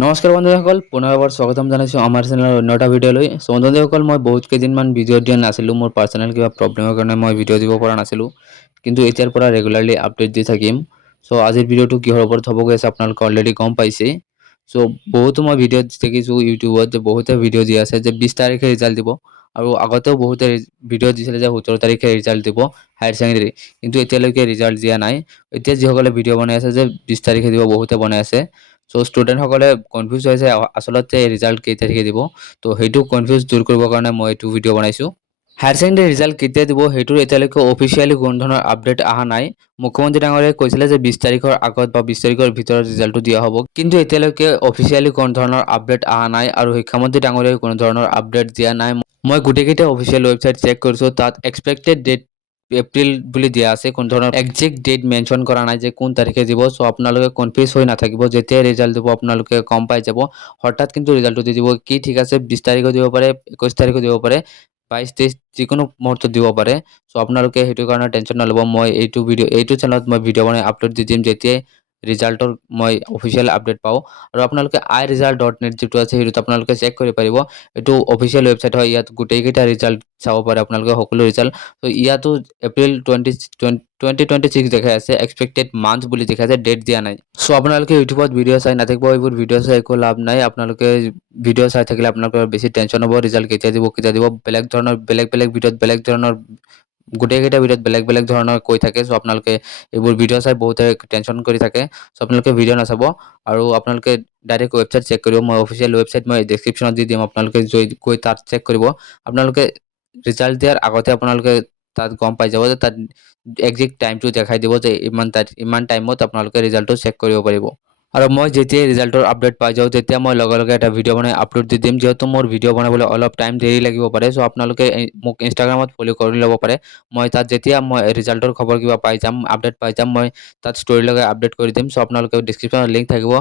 নমস্কাৰ বন্ধুসকল পুনৰবাৰ স্বাগতম জনাইছোঁ আমাৰ চেনেলৰ অন্য এটা ভিডিঅ'লৈ। সো বন্ধুসকল মই বহুত কেইদিনমান ভিডিঅ' দিয়া নাছিলোঁ, মোৰ পাৰ্চনেল কিবা প্ৰব্লেমৰ কাৰণে মই ভিডিঅ' দিব পৰা নাছিলোঁ, কিন্তু এতিয়াৰ পৰা ৰেগুলাৰলি আপডেট দি থাকিম। সো আজিৰ ভিডিঅ'টো কিহৰ ওপৰত হ'ব গৈ আছে আপোনালোকে অলৰেডি গম পাইছে। সো বহুতো মই ভিডিঅ' দেখিছোঁ ইউটিউবত যে বহুতে ভিডিঅ' দি আছে যে 20 তাৰিখে ৰিজাল্ট দিব, আৰু আগতেও বহুতে ভিডিঅ' দিছিলে যে 17 তাৰিখে ৰিজাল্ট দিব হায়াৰ ছেকেণ্ডেৰী, কিন্তু এতিয়ালৈকে ৰিজাল্ট দিয়া নাই। এতিয়া যিসকলে ভিডিঅ' বনাই আছে যে 20 তাৰিখে দিব বহুতে বনাই আছে। সো ষ্টুডেণ্টসকলে কনফিউজ হৈছে আচলতে ৰিজাল্ট কেই তাৰিখে দিব। তো সেইটো কনফিউজ দূৰ কৰিবৰ কাৰণে মই এইটো ভিডিঅ' বনাইছোঁ। হায়াৰ ছেকেণ্ডেৰী ৰিজাল্ট কেতিয়া দিব সেইটোৰ এতিয়ালৈকে অফিচিয়েলি কোনো ধৰণৰ আপডেট অহা নাই। মুখ্যমন্ত্ৰী ডাঙৰীয়াই কৈছিলে যে 20 তাৰিখৰ আগত বা 20 তাৰিখৰ ভিতৰত ৰিজাল্টটো দিয়া হ'ব, কিন্তু এতিয়ালৈকে অফিচিয়েলি কোনো ধৰণৰ আপডেট অহা নাই, আৰু শিক্ষামন্ত্ৰী ডাঙৰীয়াই কোনো ধৰণৰ আপডেট দিয়া নাই। মই গোটেইকেইটা অফিচিয়েল ৱেবছাইট চেক কৰিছোঁ, তাত এক্সপেক্টেড ডেট এপ্ৰিল বুলি দিয়া আছে, কোনো ধৰণৰ একজেক্ট ডেট মেনশ্যন কৰা নাই যে কোন তাৰিখে দিব। চ' আপোনালোকে কনফিউজ হৈ নাথাকিব, যেতিয়াই ৰিজাল্ট দিব আপোনালোকে গম পাই যাব। হঠাৎ কিন্তু ৰিজাল্টটো দি দিব, কি ঠিক আছে 20 তাৰিখে দিব পাৰে, 21 তাৰিখে দিব পাৰে, 22 23 যিকোনো মুহূৰ্তত দিব পাৰে। চ' আপোনালোকে সেইটো কাৰণে টেনশ্যন নল'ব। মই এইটো চেনেলত মই ভিডিঅ' বনাই আপলোড দি দিম যেতিয়াই ৰিজাল্টৰ মই অফিচিয়েল আপডেট পাওঁ। আৰু আপোনালোকে iresult.net যিটো আছে সেইটোত আপোনালোকে চেক কৰিব পাৰিব। এইটো অফিচিয়েল ৱেবছাইট হয়, ইয়াত গোটেইকেইটা ৰিজাল্ট চাব পাৰে আপোনালোকে, সকলো ৰিজাল্ট। তো ইয়াতো এপ্ৰিল 2026 দেখাই আছে, এক্সপেক্টেড মান্থ বুলি দেখাই আছে, ডেট দিয়া নাই। চ' আপোনালোকে ইউটিউবত ভিডিঅ' চাই নাথাকিব, এইবোৰ ভিডিঅ' চাই একো লাভ নাই। আপোনালোকে ভিডিঅ' চাই থাকিলে আপোনালোকৰ বেছি টেনশ্যন হ'ব, ৰিজাল্ট কেতিয়া দিব বেলেগ ধৰণৰ বেলেগ ভিডিঅ'ত বেলেগ ধৰণৰ গোটেইকেইটা ভিডিঅ'ত বেলেগ বেলেগ ধৰণৰ কৈ থাকে। চ' আপোনালোকে এইবোৰ ভিডিঅ' চাই বহুতে টেনশ্যন কৰি থাকে। চ' আপোনালোকে ভিডিঅ' নাচাব, আৰু আপোনালোকে ডাইৰেক্ট ৱেবছাইট চেক কৰিব। মই অফিচিয়েল ৱেবছাইট মই ডেছক্ৰিপশ্যনত দি দিম, আপোনালোকে গৈ তাত চেক কৰিব। আপোনালোকে ৰিজাল্ট দিয়াৰ আগতে আপোনালোকে তাত গম পাই যাব যে তাত একজেক্ট টাইমটো দেখাই দিব যে ইমান টাইমত আপোনালোকে ৰিজাল্টটো চেক কৰিব পাৰিব। আৰু মই যেতিয়াই ৰিজাল্টৰ আপডেট পাই যাওঁ তেতিয়া মই লগে লগে এটা ভিডিঅ' বনাই আপলোড দি দিম, যিহেতু মোৰ ভিডিঅ' বনাবলৈ অলপ টাইম দেৰি লাগিব পাৰে। চ' আপোনালোকে মোক ইনষ্টাগ্ৰামত ফ'ল' কৰি ল'ব পাৰে। মই তাত যেতিয়া মই ৰিজাল্টৰ খবৰ কিবা পাই যাম, আপডেট পাই যাম, মই তাত ষ্টৰি লগাই আপডেট কৰি দিম। চ' আপোনালোকে ডেছক্ৰিপশ্যনত লিংক থাকিব।